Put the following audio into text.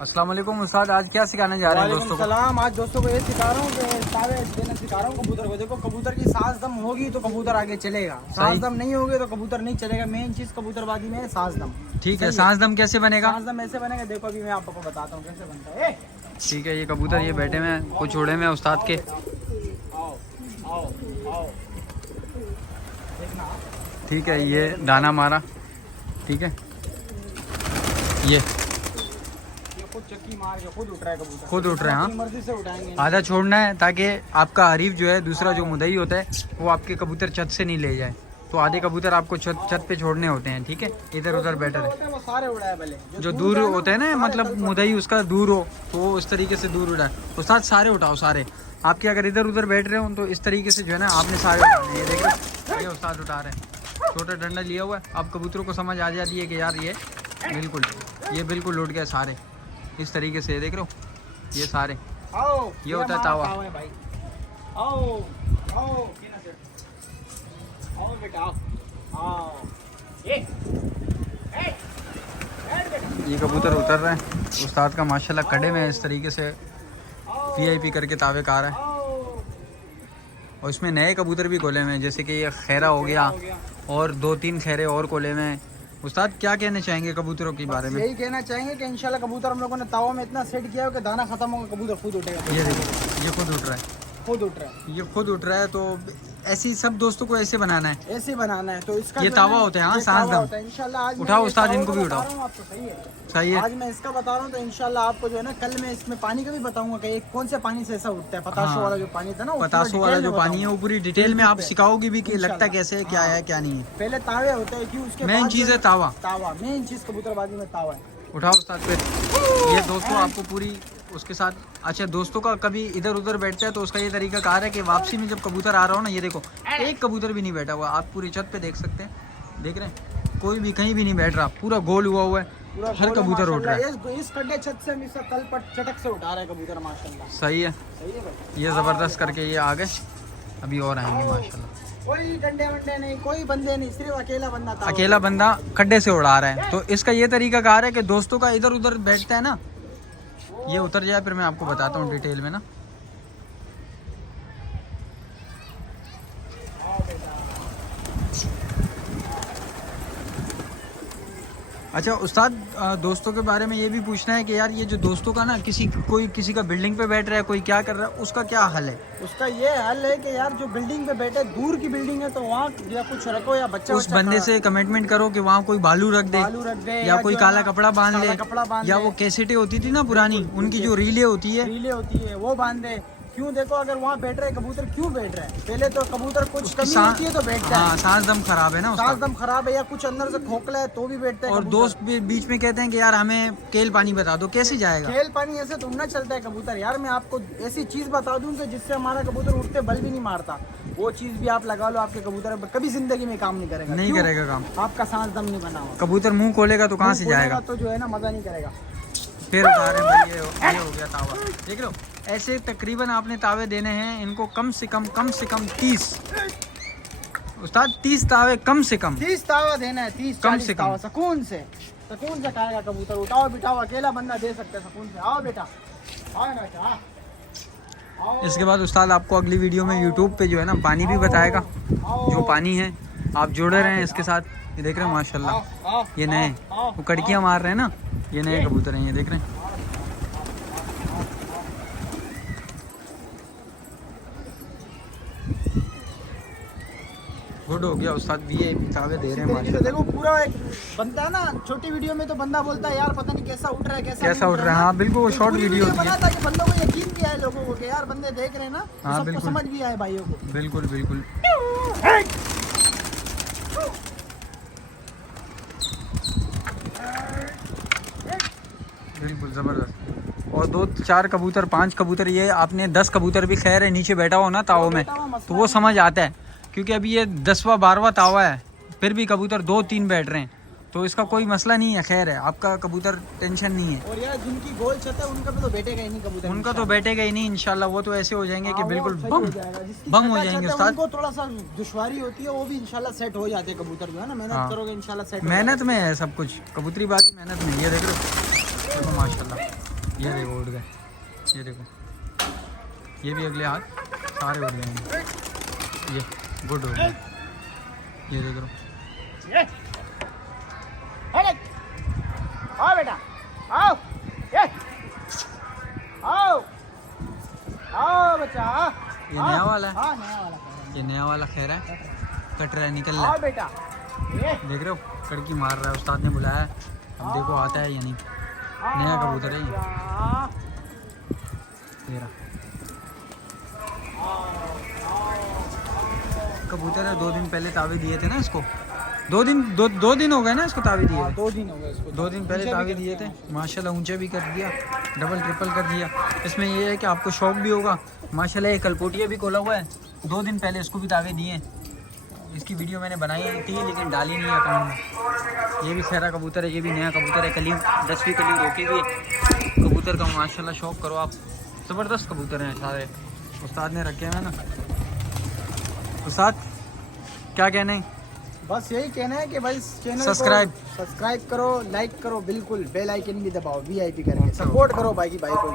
अस्सलाम वालेकुम उस्ताद, आज क्या सिखाने जा रहे हैं दोस्तों को? सलाम। आज दोस्तों को ये सिखा रहा हूँ कि तावे देना सिखा रहा हूँ कबूतर को। देखो कबूतर की सांस दम होगी तो कबूतर आगे चलेगा, सांस दम नहीं होगी तो कबूतर नहीं चलेगा। मेन चीज कबूतरबाजी में है सांस दम। ठीक है, सांस दम कैसे बनेगा? सांस दम ऐसे बनेगा, देखो अभी मैं आपको बताता हूँ कैसे बनता है। ठीक है, ये कबूतर ये बैठे में कुछ उड़े में उस्ताद के। आओ आओ आओ, देखना ठीक है, ये दाना मारा। ठीक है, ये खुद चक्की मार के खुद उठ रहा है कबूतर, खुद उठ रहे हैं। हाँ, मर्जी से उठाएंगे। आधा छोड़ना है ताकि आपका हरीफ जो है दूसरा जो मुदई होता है वो आपके कबूतर छत से नहीं ले जाए। तो आधे कबूतर आपको छत पे छोड़ने होते हैं। ठीक है, इधर उधर बेटर है। वो सारे उड़ाए भले जो दूर होते हैं ना, मतलब मुदई उसका दूर हो तो वो उस तरीके से दूर उड़ाए। तो साथ सारे उठाओ, सारे आपके अगर इधर उधर बैठ रहे हो तो इस तरीके से जो है ना आपने सारे उठाने हैं। ये देखो, ये उस्ताद उठा रहे हैं, छोटा डंडा लिया हुआ है। अब कबूतरों को समझ आ जाती है कि यार ये बिल्कुल उठ गए सारे इस तरीके से। देख रहे हो, ये सारे आओ, ये होता है तावा। भाई आओ आओ आओ बेटा आओ। ये कबूतर उतर रहे हैं। उस्ताद का माशाल्लाह कड़े में इस तरीके से VIP करके तावे का आ रहा है। और इसमें नए कबूतर भी खोले हुए हैं, जैसे कि ये खैरा हो गया और 2-3 खैरे और खोले हुए हैं। उस्ताद क्या कहना चाहेंगे कबूतरों के बारे में? यही कहना चाहेंगे कि इंशाल्लाह कबूतर हम लोगों ने तावा में इतना सेट किया है कि दाना खत्म होगा कबूतर खुद उठेगा। ये देखो, ये खुद उठ रहा है, खुद उठ रहा है, ये खुद उठ रहा है। तो ऐसी सब दोस्तों को ऐसे बनाना है, ऐसे बनाना है। तो इसका ये तावा होता है। हाँ, सांस दम। इंशाल्लाह आज उठाओ उस्ताद, इनको भी उठाओ। आपको सही है, सही है। आज मैं इसका बता रहा हूँ तो इंशाल्लाह आपको जो है ना कल मैं इसमें पानी का भी बताऊंगा कि एक कौन से पानी से ऐसा उठता है। पताशो वाला जो पानी था ना, पताशो वाला जो पानी है वो पूरी डिटेल में आप सिखाओगी भी कि लगता कैसे है, क्या है क्या नहीं है। पहले तावे होते हैं क्यों, उसके मेन चीज़ है तावा। तावा मेन चीज कबूतरबाजी में तावा है। उठाओ उस्ताद पे। ये दोस्तों आपको पूरी उसके साथ। अच्छा, दोस्तों का कभी इधर उधर बैठता है तो उसका ये तरीका कार है कि वापसी में जब कबूतर आ रहा हो ना, ये देखो एक कबूतर भी नहीं बैठा हुआ। आप पूरी छत पे देख सकते हैं, देख रहे हैं, कोई भी कहीं भी नहीं बैठ रहा, पूरा गोल हुआ हुआ है, हर कबूतर उठ रहा है। इस खड्डे छत से हम इसका तल पर चटक से उठा रहे हैं कबूतर माशाल्लाह। सही है, सही है भाई। ये ज़बरदस्त करके ये आ गए। अभी और आएंगे माशाल्लाह। कोई डंडे वंडे नहीं, कोई बंदे नहीं, सिर्फ अकेला बंदा था। अकेला बंदा खड्डे से उड़ा रहा है। तो इसका ये तरीका कार है कि दोस्तों का इधर उधर बैठता है ना, ये उतर जाए फिर मैं आपको बताता हूँ डिटेल में ना। अच्छा उस्ताद, दोस्तों के बारे में ये भी पूछना है कि यार ये जो दोस्तों का ना कोई किसी का बिल्डिंग पे बैठ रहा है, कोई क्या कर रहा है, उसका क्या हल है? उसका ये हल है कि यार जो बिल्डिंग पे बैठे, दूर की बिल्डिंग है तो वहाँ या कुछ रखो या बच्चा उस बंदे से कमिटमेंट करो कि वहाँ कोई बालू रख दे या कोई काला कपड़ा बांध ले, या वो कैसेटें होती थी ना पुरानी, उनकी जो रीलें होती है वो बांध दे। क्यों, देखो अगर वहाँ बैठ रहे कबूतर क्यों बैठ रहे हैं, पहले तो कबूतर कुछ कमी होती है तो बैठता है। सांस दम खराब है ना उसका, सांस दम खराब है या कुछ अंदर से खोखला है तो भी बैठता है। और दोस्त भी बीच में कहते हैं कि यार हमें केल पानी बता दो, कैसे जाएगा? खेल पानी ऐसे तो ना चलता है कबूतर। यार मैं आपको ऐसी चीज बता दूं कि जिससे हमारा कबूतर उठते बल भी नहीं मारता, वो चीज भी आप लगा लो, आपके कबूतर कभी जिंदगी में काम नहीं करेगा। नहीं करेगा काम, आपका सांस दम नहीं बना हुआ। कबूतर मुंह खोलेगा तो कहाँ से जाएगा? तो जो है ना मजा नहीं करेगा। फिर उठा रहे भाई, ये हो गया तावा। देख लो, ऐसे तकरीबन आपने तावे देने हैं इनको कम से कम 30 उस्ताद, 30 तावे कम से कम। 30 तावा देना है, 30 कम से कम। सुकून से खाएगा कबूतर। उठाओ बिठाओ, अकेला बंदा दे सकते हैं सुकून से। आओ बेटा, आओ बेटा। इसके बाद उस्ताद आपको अगली वीडियो में YouTube पे जो है ना पानी भी बताएगा, जो पानी है आप जुड़े रहे हैं इसके साथ। ये देख रहे हैं माशाल्लाह, ये नए वो कड़कियाँ मार रहे हैं ना, ये नए कबूतर हैं, ये देख रहे हैं। गुड हो गया उस्ताद, भी ये तावे दे रहे हैं माशाल्लाह। देखो पूरा एक बनता है ना, छोटी वीडियो में तो बंदा बोलता है यार पता नहीं कैसा उठ रहा है, कैसा उठ रहा है। हाँ बिल्कुल, शॉर्ट वीडियो होती है ताकि बंदों को यकीन भी आए, लोगों को कि यार बंदे देख रहे हैं ना, हाँ, सबको बिल्कुल समझ भी आए भाइयों को। बिल्कुल बिल्कुल। बिल्कुल ज़बरदस्त। और 2-4 कबूतर 5 कबूतर, ये आपने 10 कबूतर भी खैर है नीचे बैठा हो ना तावों में तो वो समझ आता है, क्योंकि अभी ये 10वां 12वां तावा है, फिर भी कबूतर 2-3 बैठ रहे हैं तो इसका कोई मसला नहीं है। खैर है, आपका कबूतर टेंशन नहीं है। और यार जिनकी गोल छत है उनका तो बैठेगा ही नहीं कबूतर, उनका तो बैठेगा ही नहीं इंशाल्लाह। वो तो ऐसे हो जाएंगे कि बिल्कुल बम हो जाएंगे उस्ताद। उनको थोड़ा सा दुश्वारी होती है, वो भी इंशाल्लाह सेट हो जाते हैं कबूतर जो है ना, मेहनत करोगे इंशाल्लाह सेट। मेहनत में है सब कुछ, कबूतरी बाजी मेहनत में। ये देख रहे हो, देखो माशाल्लाह। ये देखो उड़ गए, ये देखो, ये भी अगले हाथ सारे उड़ गए। ये गुड हो गया, ये देख लो। आओ बेटा, आओ, ये आओ, आओ बच्चा। ये नया वाला है, हाँ नया वाला, ये नया वाला खैर है, कट रहा है, निकल रहा आओ है, बेटा, ये देख रहे हो कड़की मार रहा है, उस्ताद ने बुलाया है, अब देखो आता है या नहीं। नया कबूतर है ये रहा। कबूतर है, 2 दिन पहले तावे दिए थे ना इसको, 2 दिन हो गए ना इसको तावे दिए थे। 2 दिन हो गए इसको, 2 दिन पहले तावे दिए थे, माशाल्लाह ऊंचे भी कर दिया, डबल ट्रिपल कर दिया। इसमें ये है कि आपको शौक भी होगा। माशाल्लाह ये कलकोटिया भी खोला हुआ है, 2 दिन पहले इसको भी तावे दिए हैं। इसकी वीडियो मैंने बनाई थी लेकिन डाली नहीं अकाउंट में। ये भी खैरा कबूतर है, ये भी नया कबूतर है, कली 10वीं कली रोकी हुई है। कबूतर का माशाल्लाह शौक करो आप, ज़बरदस्त कबूतर हैं सारे, उस्ताद ने रखे हैं ना। उस्ताद क्या कहने हैं? बस यही कहना है कि भाई इस चैनल सब्सक्राइब करो, लाइक करो, बिल्कुल बेल आइकन भी दबाओ, VIP करके सपोर्ट करो भाई की भाई को।